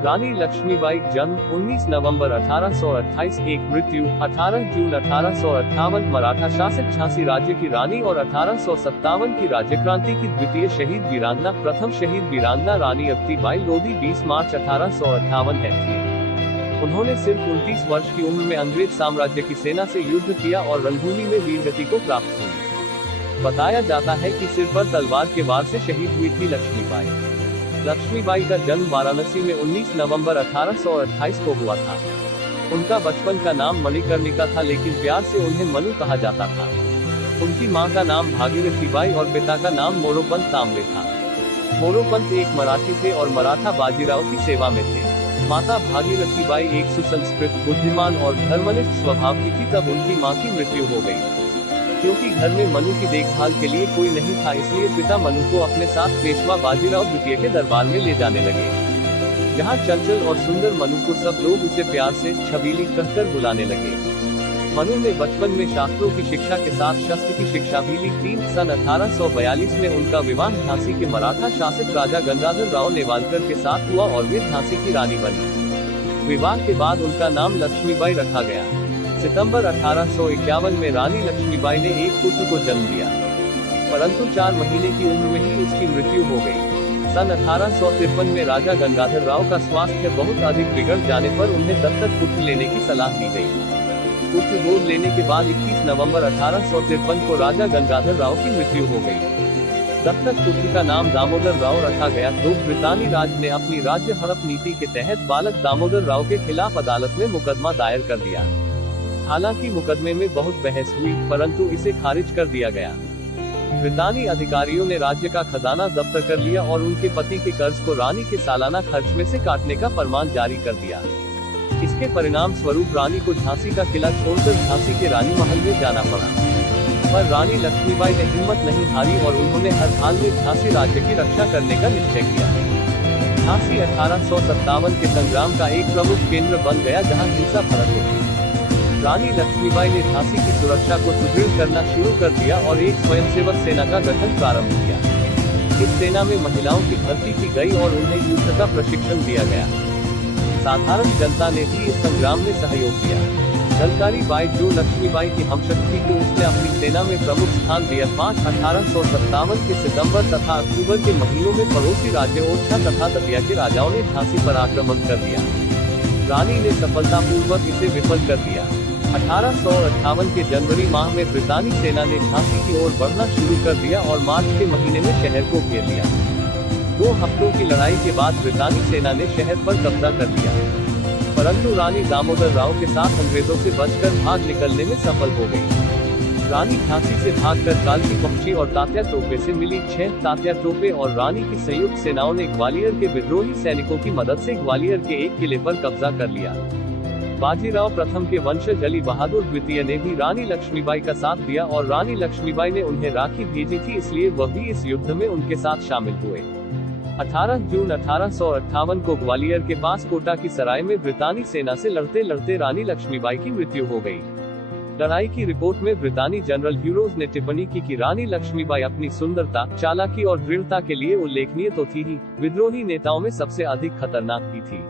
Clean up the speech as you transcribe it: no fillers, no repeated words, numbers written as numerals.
रानी लक्ष्मीबाई जन्म 19 नवंबर 1828, एक मृत्यु 18 जून 1858, मराठा शासित झांसी राज्य की रानी और 1857 की राज्य क्रांति की द्वितीय शहीद वीरांगना। प्रथम शहीद वीरांगना रानी अवंतीबाई लोधी 20 मार्च 1858 है थी। उन्होंने सिर्फ 29 वर्ष की उम्र में अंग्रेज साम्राज्य की सेना से युद्ध किया और रणभूमि में वीरगति को प्राप्त हुई। बताया जाता है कि सिर पर तलवार के वार से शहीद हुई थी लक्ष्मीबाई। लक्ष्मीबाई का जन्म वाराणसी में 19 नवंबर 1828 को हुआ था। उनका बचपन का नाम मणिकर्णिका था, लेकिन प्यार से उन्हें मनु कहा जाता था। उनकी मां का नाम भागीरथीबाई और पिता का नाम मोरोपंत तांबे था। मोरोपंत एक मराठी थे और मराठा बाजीराव की सेवा में थे। माता भागीरथीबाई एक सुसंस्कृत, बुद्धिमान और धर्मनिष्ठ स्वभाव की थी। तब उनकी मां की मृत्यु हो गई। क्योंकि घर में मनु की देखभाल के लिए कोई नहीं था, इसलिए पिता मनु को अपने साथ पेशवा बाजीराव द्वितीय के दरबार में ले जाने लगे, जहां चंचल और सुंदर मनु को सब लोग उसे प्यार से छबीली कहकर बुलाने लगे। मनु ने बचपन में शास्त्रों की शिक्षा के साथ शस्त्र की शिक्षा भी ली थी। सन 1842 में उनका विवाह झांसी के मराठा शासित राजा गंगाधर राव नेवालकर के साथ हुआ और वे झांसी की रानी बनी। विवाह के बाद उनका नाम लक्ष्मीबाई रखा गया। सितंबर 1851 में रानी लक्ष्मीबाई ने एक पुत्र को जन्म दिया, परंतु 4 महीने की उम्र में ही उसकी मृत्यु हो गई। सन 1853 में राजा गंगाधर राव का स्वास्थ्य बहुत अधिक बिगड़ जाने पर उन्हें दत्तक पुत्र लेने की सलाह दी गई। पुत्र गोद लेने के बाद 21 नवंबर 1853 को राजा गंगाधर राव की मृत्यु हो गई। दत्तक पुत्र का नाम दामोदर राव रखा गया। तो ब्रितानी राज ने अपनी राज्य हड़प नीति के तहत बालक दामोदर राव के खिलाफ अदालत में मुकदमा दायर कर दिया। हालांकि मुकदमे में बहुत बहस हुई, परंतु इसे खारिज कर दिया गया। ब्रितानी अधिकारियों ने राज्य का खजाना जब्त कर लिया और उनके पति के कर्ज को रानी के सालाना खर्च में से काटने का फरमान जारी कर दिया। इसके परिणाम स्वरूप रानी को झांसी का किला छोड़कर झांसी के रानी महल में जाना पड़ा। पर रानी लक्ष्मीबाई ने हिम्मत नहीं हारी और उन्होंने हर हाल में झांसी राज्य की रक्षा करने का निश्चय किया। झांसी 1857 के संग्राम का एक प्रमुख केंद्र बन गया, जहां हिंसा भड़क उठी। रानी लक्ष्मीबाई ने झांसी की सुरक्षा को सुदृढ़ करना शुरू कर दिया और एक स्वयंसेवक सेना का गठन प्रारंभ किया। इस सेना में महिलाओं की भर्ती की गई और उन्हें युद्ध का प्रशिक्षण दिया गया। साधारण जनता ने भी इस संग्राम में सहयोग दिया। झलकारी बाई, जो लक्ष्मीबाई की हमशक्ल थी, को उसने अपनी सेना में प्रमुख स्थान दिया। 1857 के सितंबर तथा अक्टूबर के महीनों में पड़ोसी राज्य ओरछा तथा दतिया के राजाओं ने झांसी पर आक्रमण कर दिया। रानी ने सफलतापूर्वक इसे विफल कर दिया। 1858 के जनवरी माह में ब्रितानी सेना ने झांसी की ओर बढ़ना शुरू कर दिया और मार्च के महीने में शहर को घेर लिया। 2 हफ्तों की लड़ाई के बाद ब्रितानी सेना ने शहर पर कब्जा कर लिया, परंतु रानी दामोदर राव के साथ अंग्रेजों से बचकर भाग निकलने में सफल हो गई। रानी झांसी से भागकर कालकी पहुंची और तात्या टोपे से मिली। 6 तात्या टोपे और रानी की संयुक्त सेनाओं ने ग्वालियर के विद्रोही सैनिकों की मदद से ग्वालियर के एक किले पर कब्जा कर लिया। बाजीराव प्रथम के वंशज अली बहादुर द्वितीय ने भी रानी लक्ष्मीबाई का साथ दिया और रानी लक्ष्मीबाई ने उन्हें राखी भेजी थी, इसलिए वह भी इस युद्ध में उनके साथ शामिल हुए। 18 जून 1858 को ग्वालियर के पास कोटा की सराय में ब्रितानी सेना से लड़ते लड़ते रानी लक्ष्मीबाई की मृत्यु हो गई। लड़ाई की रिपोर्ट में ब्रितानी जनरल ह्यूरोज ने टिप्पणी की कि रानी लक्ष्मीबाई अपनी सुंदरता, चालाकी और दृढ़ता के लिए उल्लेखनीय तो थी ही, विद्रोही नेताओं में सबसे अधिक खतरनाक भी थी।